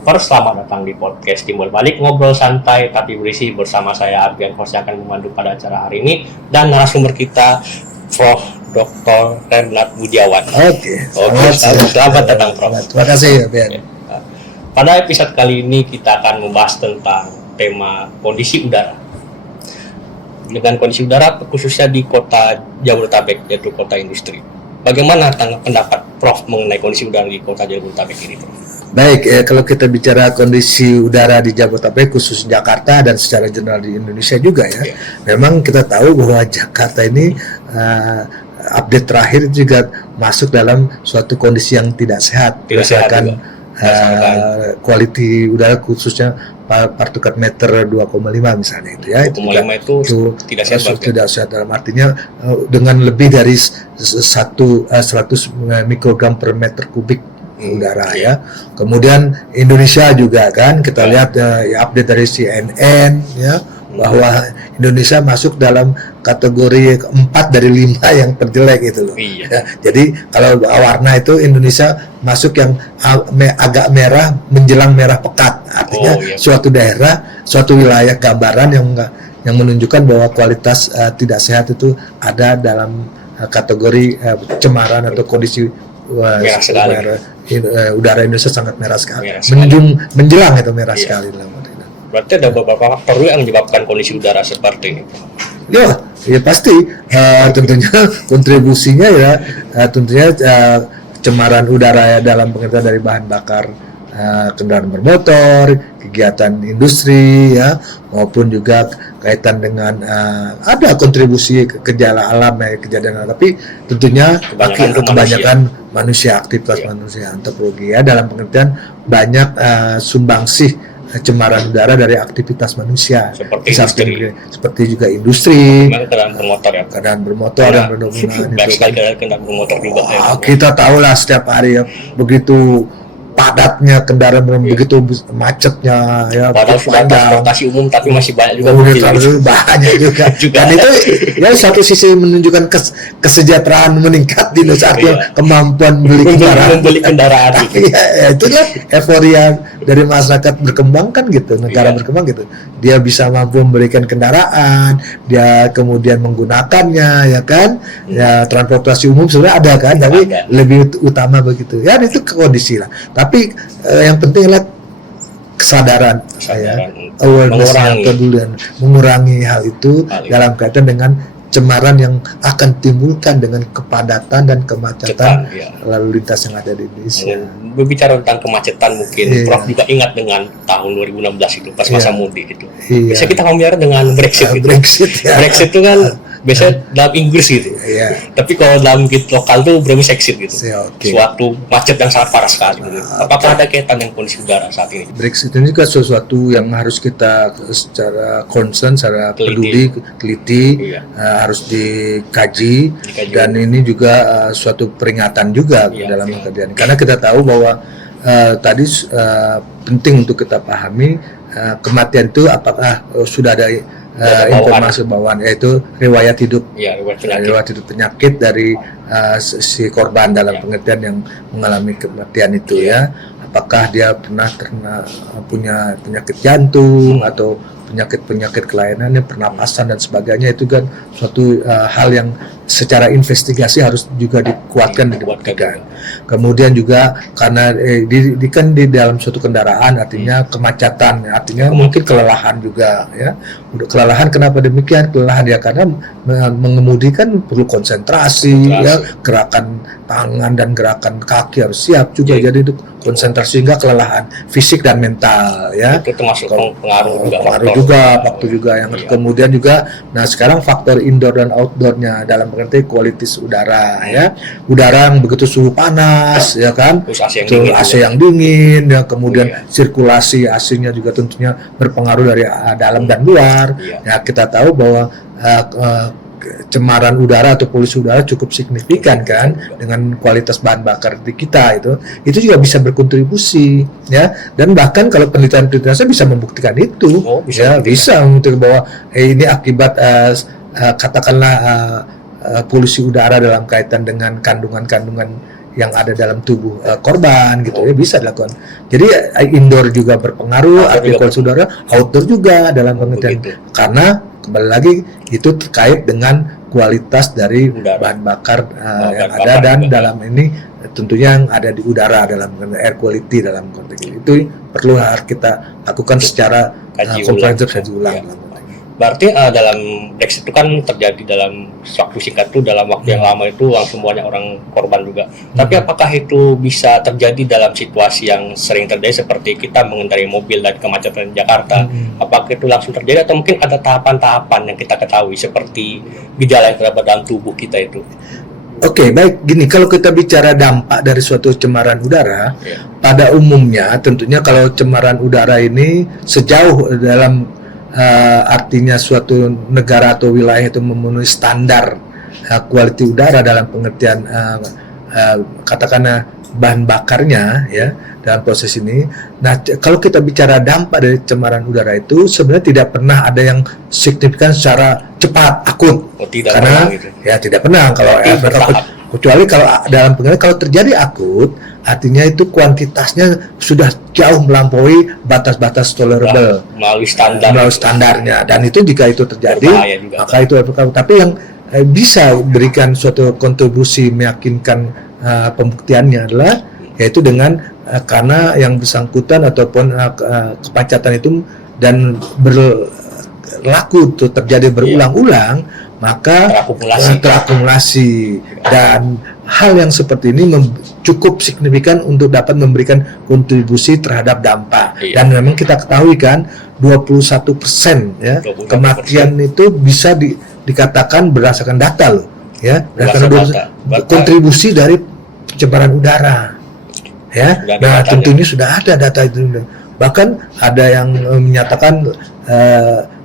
Lovers, selamat datang di podcast Timbul Balik, ngobrol santai tapi berisi bersama saya Arbian Kos yang akan memandu pada acara hari ini, dan narasumber kita Prof. Dr. Renat Budiawan. Oke, selamat datang Prof. Terima kasih Arbian. Pada episode kali ini kita akan membahas tentang tema kondisi udara. Dengan kondisi udara khususnya di kota Jabodetabek, yaitu kota industri. Bagaimana pendapat Prof mengenai kondisi udara di kota Jabodetabek ini, Prof? Baik, kalau kita bicara kondisi udara di Jabodetabek, khusus Jakarta dan secara general di Indonesia juga ya, memang kita tahu bahwa Jakarta ini update terakhir juga masuk dalam suatu kondisi yang tidak sehat, berdasarkan quality udara khususnya partikel meter 2,5 misalnya itu ya. 2,5 itu tidak sehat. Tidak sehat dalam artinya dengan lebih dari 100 mikrogram per meter kubik udara ya. Kemudian Indonesia juga kan kita lihat update dari CNN ya, bahwa Indonesia masuk dalam kategori 4 dari 5 yang terjelek itu loh. Ya, jadi kalau warna itu Indonesia masuk yang agak merah menjelang merah pekat. Artinya suatu daerah, suatu wilayah gambaran yang menunjukkan bahwa kualitas tidak sehat itu ada dalam kategori pencemaran atau kondisi udara Indonesia sangat merah sekali. Menjelang itu merah sekali dalam arti. Berarti ada beberapa faktor yang menyebabkan kondisi udara seperti ini. Ya pasti tentunya kontribusinya ya tentunya cemaran udara ya, dalam pengertian dari bahan bakar kendaraan bermotor, kegiatan industri ya, maupun juga kaitan dengan ada kontribusi kejala alam ya, kejadian alam, tapi tentunya kebanyakan manusia, aktivitas manusia, antropologi ya, dalam pengertian banyak sumbangsih cemaran udara dari aktivitas manusia seperti juga industri, kendaraan bermotor yang predominan kendaraan bermotor juga. Kita tahu lah setiap hari ya, begitu padatnya kendaraan, begitu macetnya ya, padahal sudah transportasi umum tapi masih banyak juga banyak juga. Dan itu ya satu sisi menunjukkan kesejahteraan meningkat di Indonesia, kemampuan membeli kendaraan. Tapi ya itulah euforia dari masyarakat berkembang kan gitu, negara berkembang gitu. Dia bisa mampu memberikan kendaraan, dia kemudian menggunakannya ya kan. Ya transportasi umum sebenarnya ada kan, tapi lebih utama begitu. Ya itu kondisi lah. Tapi yang penting adalah kesadaran saya, awareness, kepedulian, mengurangi hal itu dalam kaitan dengan cemaran yang akan timbulkan dengan kepadatan dan kemacetan lalu lintas yang ada di Indonesia. Berbicara tentang kemacetan, mungkin Prof juga ingat dengan tahun 2016 itu pas masa mudik itu. Biasa kita familiar dengan Brexit gitu. Brexit itu kan biasanya dalam Inggris gitu. Tapi kalau dalam lokal tuh Brexit gitu. Suatu macet yang sangat parah sekali. Apakah ada kaitan dengan kondisi udara saat ini? Brexit ini juga sesuatu yang harus kita secara concern, secara peduli, teliti, harus dikaji. Dan ini juga suatu peringatan juga dalam kejadian. Karena kita tahu bahwa tadi penting untuk kita pahami kematian itu apakah sudah ada informasi bawaan, yaitu riwayat hidup penyakit dari si korban dalam pengertian yang mengalami kematian itu ya. Apakah dia pernah punya penyakit jantung atau penyakit kelainan, pernapasan dan sebagainya, itu kan suatu hal yang secara investigasi harus juga dikuatkan dan dibuktikan. Kemudian juga karena di dalam suatu kendaraan artinya kemacetan, artinya mungkin kelelahan juga ya. Kelelahan kenapa demikian? Kelelahan ya karena mengemudi kan perlu konsentrasi ya, gerakan tangan dan gerakan kaki harus siap juga, jadi itu konsentrasi hingga kelelahan fisik dan mental ya. Itu termasuk pengaruh juga faktor juga yang kemudian juga. Nah sekarang faktor indoor dan outdoornya dalam pengertian kualitas udara ya, udara yang begitu suhu panas ya kan, AC yang dingin ya, kemudian sirkulasi AC-nya juga tentunya berpengaruh dari dalam dan luar. Ya kita tahu bahwa cemaran udara atau polusi udara cukup signifikan kan dengan kualitas bahan bakar di kita, itu juga bisa berkontribusi ya, dan bahkan kalau penelitian-penelitian saya bisa membuktikan itu bisa untuk bahwa ini akibat katakanlah polusi udara dalam kaitan dengan kandungan-kandungan yang ada dalam tubuh korban gitu ya, bisa dilakukan. Jadi indoor juga berpengaruh, arti polusi udara, outdoor juga dalam pengertian karena kembali lagi itu terkait dengan kualitas dari bahan bakar yang ada dan dalam ini tentunya yang ada di udara dalam air quality dalam konteks itu perlu kita lakukan secara komprehensif kaji ulang. Berarti dalam Brexit itu kan terjadi dalam waktu singkat itu, dalam waktu yang lama itu langsung banyak orang korban juga. Tapi apakah itu bisa terjadi dalam situasi yang sering terjadi seperti kita mengendarai mobil dan kemacetan di Jakarta? Apakah itu langsung terjadi atau mungkin ada tahapan-tahapan yang kita ketahui seperti gejala yang terdapat dalam tubuh kita itu? Oke, baik. Gini, kalau kita bicara dampak dari suatu cemaran udara, pada umumnya tentunya kalau cemaran udara ini sejauh dalam artinya suatu negara atau wilayah itu memenuhi standar kualitas udara dalam pengertian katakanlah bahan bakarnya ya dalam proses ini. Nah, kalau kita bicara dampak dari cemaran udara itu sebenarnya tidak pernah ada yang signifikan secara cepat akut. Karena gitu. Ya tidak pernah kalau kecuali kalau dalam pengertian kalau terjadi akut artinya itu kuantitasnya sudah jauh melampaui batas-batas tolerable melalui standarnya dan itu jika itu terjadi maka itu tapi yang bisa berikan suatu kontribusi meyakinkan pembuktiannya adalah yaitu dengan karena yang bersangkutan ataupun kepacatan itu dan berlaku itu terjadi berulang-ulang maka terakumulasi dan hal yang seperti ini cukup signifikan untuk dapat memberikan kontribusi terhadap dampak. Dan memang kita ketahui kan 21% ya 21%. Kematian itu bisa dikatakan berdasarkan data loh ya berdasarkan kontribusi dari pencemaran udara ya. Nah tentunya sudah ada data itu bahkan ada yang menyatakan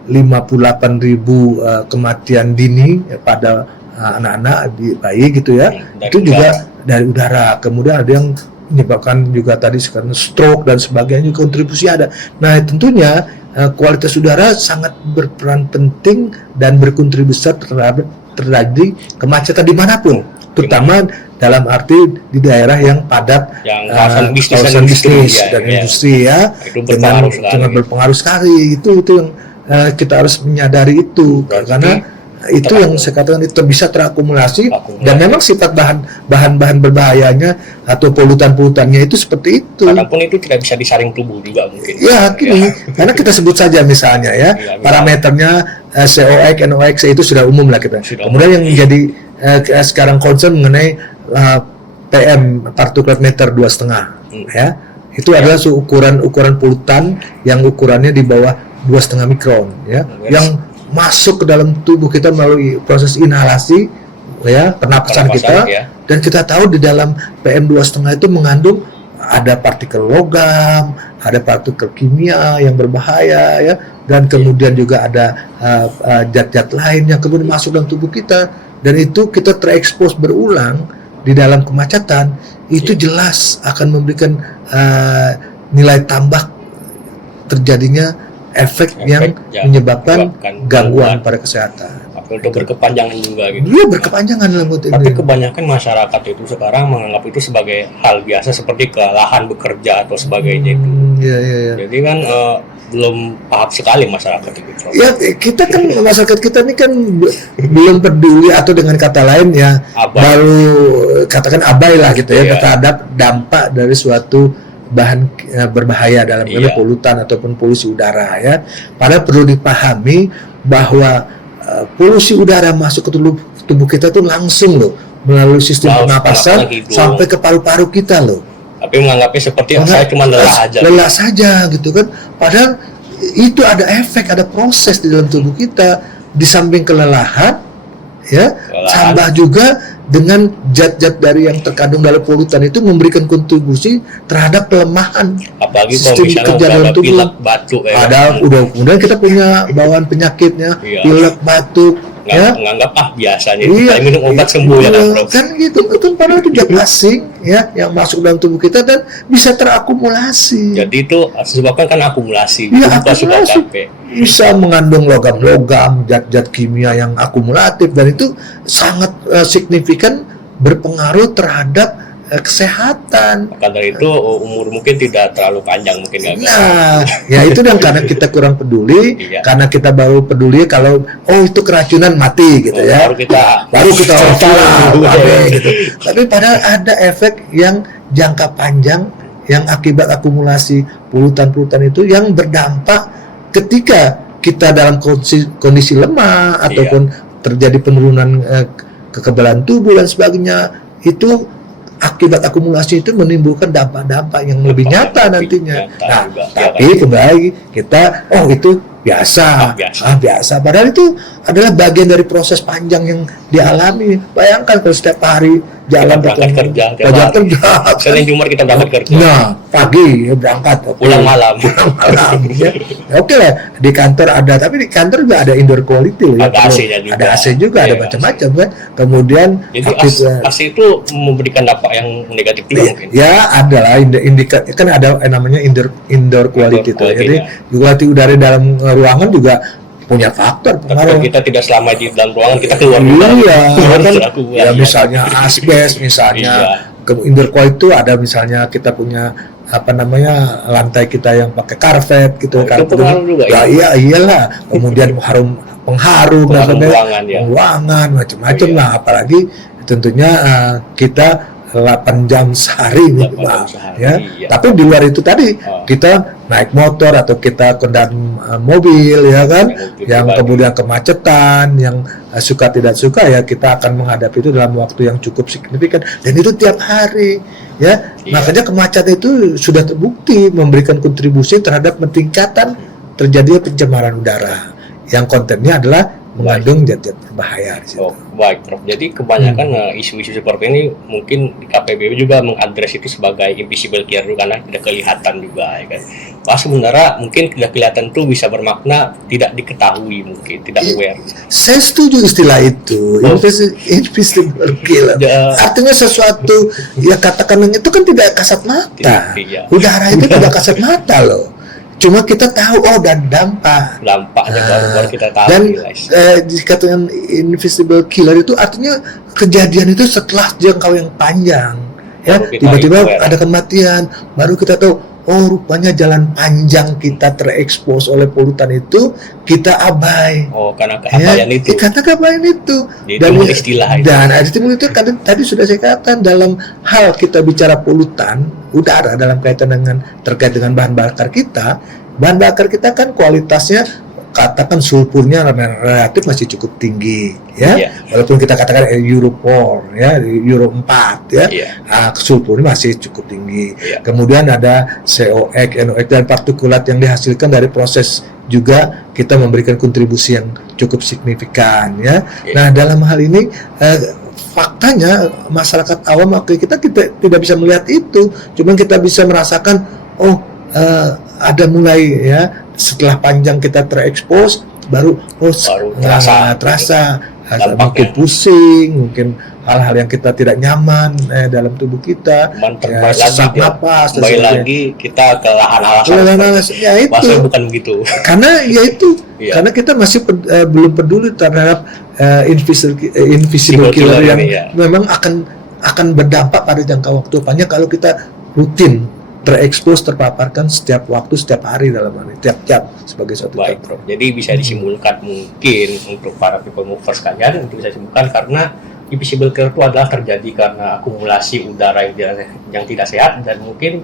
58.000 kematian dini pada anak-anak bayi gitu ya itu juga dari udara. Kemudian ada yang menyebabkan juga tadi sekarang stroke dan sebagainya kontribusi ada. Nah tentunya kualitas udara sangat berperan penting dan berkontribusi terhadap terjadi kemacetan dimanapun, terutama dalam arti di daerah yang padat kawasan bisnis dan industri ya dengan sangat berpengaruh sekali. Itu yang kita harus menyadari itu karena itu yang saya katakan itu bisa terakumulasi dan memang sifat bahan-bahan berbahayanya atau polutan-polutannya itu seperti itu. Walaupun itu tidak bisa disaring tubuh juga mungkin. Ya, gini, karena kita sebut saja misalnya ya, parameternya COX, NOx itu sudah umum lah kita. Kemudian yang menjadi sekarang concern mengenai PM particulate matter 2,5 ya. Itu adalah ukuran polutan yang ukurannya di bawah 2,5 mikron ya. Yang masuk ke dalam tubuh kita melalui proses inhalasi ya pernapasan kita dan kita tahu di dalam PM 2,5 itu mengandung ada partikel logam, ada partikel kimia yang berbahaya ya dan kemudian juga ada zat-zat lain yang kemudian masuk dalam tubuh kita dan itu kita terekspos berulang di dalam kemacetan itu jelas akan memberikan nilai tambah terjadinya efek yang menyebabkan gangguan pada kesehatan. Untuk berkepanjangan juga gitu. Iya berkepanjangan dalam konteks Tapi kebanyakan masyarakat itu sekarang menganggap itu sebagai hal biasa seperti kelelahan bekerja atau sebagainya itu. Iya. Jadi kan belum paham sekali masyarakat itu. Ya kita kan masyarakat kita ini kan belum peduli atau dengan kata lain ya baru katakan abai lah gitu ya terhadap dampak dari suatu bahan berbahaya dalam polutan ataupun polusi udara ya. Padahal perlu dipahami bahwa polusi udara masuk ke tubuh kita tuh langsung loh melalui sistem pernapasan sampai ke paru-paru kita loh. Tapi menganggapnya seperti saya cuma lelah saja gitu kan. Padahal itu ada efek, ada proses di dalam tubuh kita di samping kelelahan ya, tambah juga dengan zat-zat dari yang terkandung dalam polutan itu memberikan kontribusi terhadap pelemahan sistem kerja dalam tubuh. Padahal udah kemudian kita punya bawaan penyakitnya, pilek, batuk, menganggap biasanya kita minum obat sembuh kan gitu. Itu padahal itu zat asing ya yang masuk dalam tubuh kita dan bisa terakumulasi. Jadi itu sebabkan kan akumulasi. Akumulasi. Bisa mengandung logam-logam, zat-zat kimia yang akumulatif dan itu sangat signifikan berpengaruh terhadap kesehatan. Maka dari itu umur mungkin tidak terlalu panjang mungkin nggak. Nah, ya itu dan karena kita kurang peduli, Iya. karena kita baru peduli kalau itu keracunan mati gitu ya. Baru kita gitu. Tapi padahal ada efek yang jangka panjang yang akibat akumulasi polutan-polutan itu yang berdampak ketika kita dalam kondisi lemah ataupun terjadi penurunan kekebalan tubuh dan sebagainya, itu akibat akumulasi itu menimbulkan dampak-dampak yang lebih nyata nantinya. Nah, tapi kembali kita itu biasa. Padahal itu adalah bagian dari proses panjang yang dialami. Bayangkan kalau setiap hari jalan berangkat kerja, Senin Jumat kita berangkat kerja. Nah, pagi berangkat, pulang malam. Ya. Oke lah, di kantor ada, tapi di kantor juga ada indoor quality ya. Ada AC juga, ada macam-macam kan. Kemudian jadi AC itu memberikan dampak yang negatif juga mungkin. Ya, adalah indikator kan ada namanya indoor quality itu. Jadi kualitas udara dalam ruangan juga punya faktor pengaruh. Kita tidak selama di dalam ruangan, kita keluar. Ya misalnya asbes, misalnya indoor quality itu ada misalnya kita punya lantai kita yang pakai karpet gitu. Itu pengaruh juga ya. Iyalah. Kemudian pengharum dan ruangan macam-macam lah. Apalagi tentunya kita 8 jam sehari minimal ya. Tapi di luar itu tadi kita naik motor atau kita kendaraan mobil ya kan, yang kemudian kemacetan, yang suka tidak suka ya kita akan menghadapi itu dalam waktu yang cukup signifikan dan itu tiap hari ya. Makanya kemacetan itu sudah terbukti memberikan kontribusi terhadap peningkatan terjadinya pencemaran udara yang kontennya adalah mengandung zat-zat berbahaya di situ. Baik, Prof. Jadi kebanyakan isu-isu seperti ini mungkin di KPBB juga mengadres itu sebagai invisible killer karena tidak kelihatan juga, ya kan. Wah, sebenarnya mungkin tidak kelihatan itu bisa bermakna tidak diketahui, mungkin tidak aware. Saya setuju istilah itu, invisible killer. Artinya sesuatu ya katakan itu kan tidak kasat mata. Udara itu tidak kasat mata loh. Cuma kita tahu dan dampaknya baru kita tahu. Dan dikatakan invisible killer itu artinya kejadian itu setelah jangkau yang panjang ya, tiba-tiba ada kematian, baru kita tahu rupanya jalan panjang kita terekspos oleh polutan itu kita abai. Karena keabaian itu. Karena keabaian itu. Dan istilah itu. Dan itu kan tadi sudah saya katakan dalam hal kita bicara polutan udara dalam kaitan dengan terkait dengan bahan bakar kita. Bahan bakar kita kan kualitasnya katakan sulfurnya relatif masih cukup tinggi ya. Walaupun kita katakan Euro 4 ya, Euro 4 ya. Sulfurnya masih cukup tinggi. Kemudian ada COX, NOx dan partikulat yang dihasilkan dari proses juga kita memberikan kontribusi yang cukup signifikan ya. Nah, dalam hal ini faktanya masyarakat awam kita tidak bisa melihat itu, cuma kita bisa merasakan ada mulai ya setelah panjang kita terekspos baru terasa mungkin pusing, mungkin hal-hal yang kita tidak nyaman dalam tubuh kita, sesak napas, kembali lagi kita ke alasan ya itu bukan begitu karena karena kita masih belum peduli terhadap invisible killer yang memang akan berdampak pada jangka waktu panjang kalau kita rutin terekspos, terpaparkan setiap waktu, setiap hari dalam hal ini, tiap jam sebagai suatu Prof. Jadi bisa disimpulkan mungkin untuk para people movers sekalian, untuk bisa disimpulkan karena invisible killer itu adalah terjadi karena akumulasi udara yang tidak sehat dan mungkin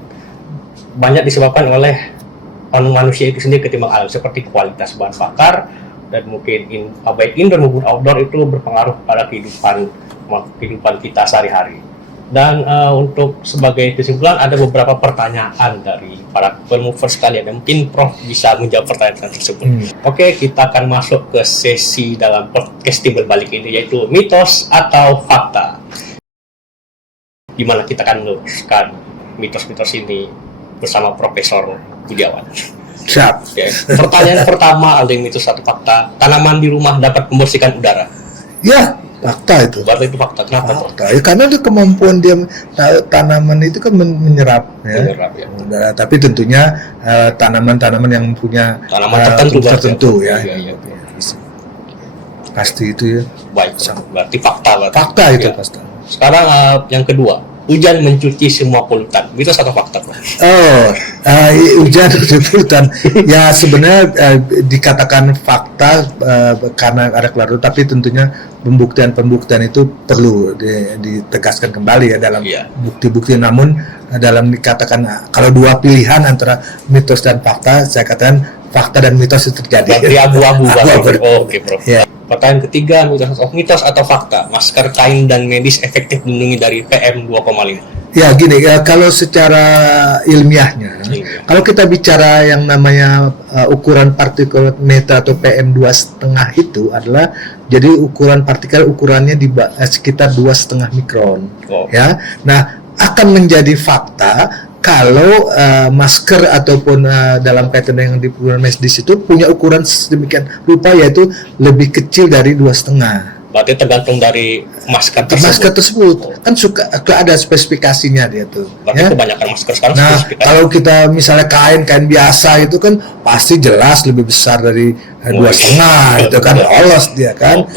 banyak disebabkan oleh manusia itu sendiri ketimbang alam, seperti kualitas bahan bakar dan mungkin baik indoor maupun outdoor itu berpengaruh pada kehidupan kita sehari-hari. Dan untuk sebagai kesimpulan ada beberapa pertanyaan dari para pemover sekalian dan mungkin Prof bisa menjawab pertanyaan tersebut. Oke, kita akan masuk ke sesi dalam podcast timbal balik ini yaitu mitos atau fakta. Gimana kita akan meluruskan mitos-mitos ini bersama Profesor Budiawan. Siap. Pertanyaan pertama, ada yang mitos atau fakta? Tanaman di rumah dapat membersihkan udara. Ya, fakta itu. Berarti itu fakta. Kenapa? Fakta. Ya, karena itu kemampuan dia tanaman itu kan menyerap ya. Udara. Tapi tentunya tanaman-tanaman yang punya tertentu ya. Iya. Pasti itu ya. Baik. Berarti fakta. Fakta itu pasti. Sekarang yang kedua, hujan mencuci semua polutan. Mitos atau fakta, Prof? Hujan mencuci polutan. Ya sebenarnya dikatakan fakta karena ada kelaruan, tapi tentunya pembuktian itu perlu ditegaskan kembali ya dalam bukti-bukti. Namun dalam dikatakan kalau dua pilihan antara mitos dan fakta, saya katakan fakta dan mitos itu terjadi. Berarti abu-abu. Oke, Prof. Ya. Pertanyaan ketiga, mitos atau fakta, masker kain dan medis efektif melindungi dari PM 2,5? Ya gini, kalau secara ilmiahnya, kalau kita bicara yang namanya ukuran partikel meter atau PM 2,5 itu adalah, jadi ukuran partikel ukurannya di sekitar 2,5 mikron. Ya, nah akan menjadi fakta kalau masker ataupun dalam kaitan dengan di medis itu punya ukuran sedemikian rupa, yaitu lebih kecil dari 2,5. Berarti tergantung dari masker tersebut. Kan suka ada spesifikasinya dia tuh. Berarti kebanyakan masker sekarang kalau kita misalnya kain biasa itu kan pasti jelas lebih besar dari 2,5 itu kan lolos dia kan.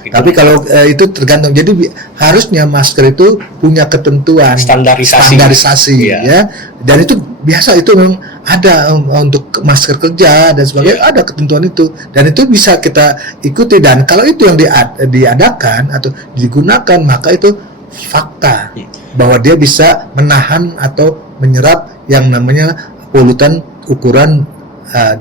Tapi kalau itu tergantung. Jadi harusnya masker itu punya ketentuan standarisasi ya. Dan itu biasa, itu memang ada untuk masker kerja dan sebagainya, ada ketentuan itu, dan itu bisa kita ikuti. Dan kalau itu yang diadakan atau digunakan, maka itu fakta bahwa dia bisa menahan atau menyerap yang namanya polutan ukuran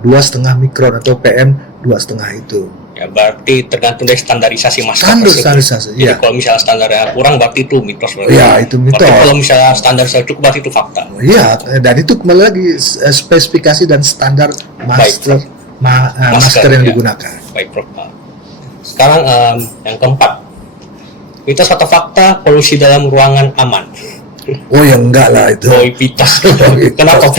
2,5 mikron atau PM 2,5 itu. Ya, berarti tergantung dari standarisasi masker. Standarisasi. Jadi kalau misalnya standarnya kurang, berarti itu mitos. Ya, itu mitos. Berarti kalau misalnya standar cukup, berarti itu fakta. Iya, dan itu kembali lagi spesifikasi dan standar masker yang digunakan. Baik, Prof. Sekarang yang keempat, mitos atau fakta polusi dalam ruangan aman? Oh ya enggak lah itu. Mitos. Kenapa?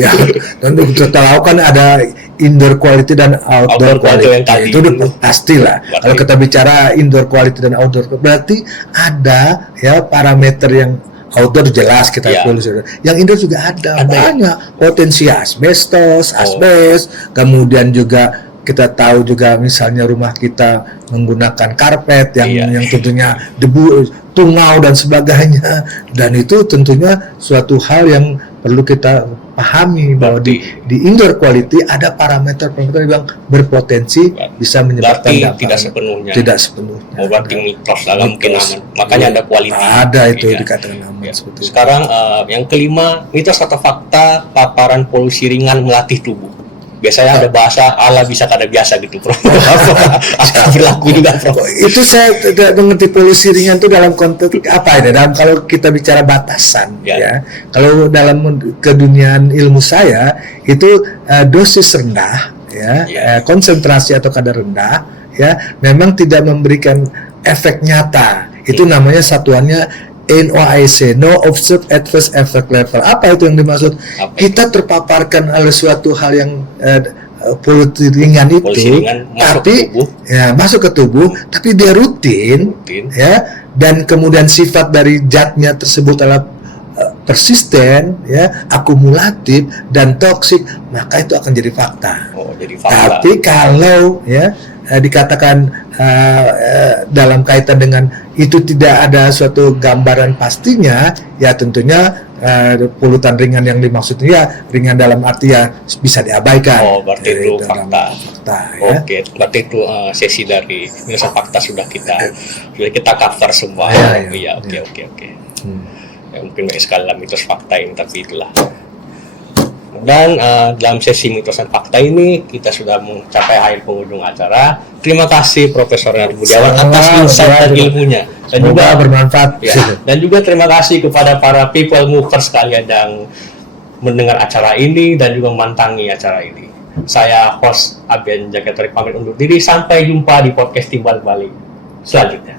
Ya, dan kita tahu kan ada indoor quality dan outdoor quality. Itu pastilah. Kalau kita bicara indoor quality dan outdoor, berarti ada ya parameter yang outdoor jelas kita polusi. Yang indoor juga ada banyak potensi asbestos, kemudian juga kita tahu juga misalnya rumah kita menggunakan karpet yang tentunya debu, tungau dan sebagainya, dan itu tentunya suatu hal yang perlu kita pahami bahwa di indoor quality ada parameter yang berpotensi bisa menyebabkan dampak. Tidak sepenuhnya. Berarti mitos dalam mungkin aman. Makanya ada quality. Ada itu dikatakan aman seperti itu. Sekarang yang kelima, mitos atau fakta paparan polusi ringan melatih tubuh? Biasanya ada bahasa ala bisa kada biasa gitu, Prof. Apakah berlaku juga, Prof? Itu saya tidak mengerti polusi ringan itu dalam konteks apa ini? Dalam kalau kita bicara batasan, ya. Kalau dalam keduniaan ilmu saya itu dosis rendah, konsentrasi atau kadar rendah, ya, memang tidak memberikan efek nyata. Itu namanya satuannya NOAEC, No Observed Adverse Effect Level. Apa itu yang dimaksud? Kita terpaparkan oleh suatu hal yang polusi ringan itu, tapi masuk ke tubuh, tapi dia rutin, ya, dan kemudian sifat dari zatnya tersebut adalah persisten, ya, akumulatif dan toksik, maka itu akan jadi fakta. Tapi kalau dikatakan dalam kaitan dengan itu tidak ada suatu gambaran pastinya, ya tentunya polutan ringan yang dimaksudnya ringan dalam arti bisa diabaikan. Berarti itu fakta. Oke, berarti itu sesi dari mitos fakta sudah kita cover semua. Oke. Ya, mungkin banyak sekali lah mitos fakta ini, tapi itulah. Dan dalam sesi mitos dan fakta ini kita sudah mencapai akhir penghujung acara. Terima kasih Profesor Nardi Budiawan atas insight dan ilmunya, dan juga bermanfaat. Dan juga terima kasih kepada para people movers sekalian yang mendengar acara ini dan juga memantangi acara ini. Saya host Aben Jagatori pamit undur diri. Sampai jumpa di podcast Timbal Balik selanjutnya.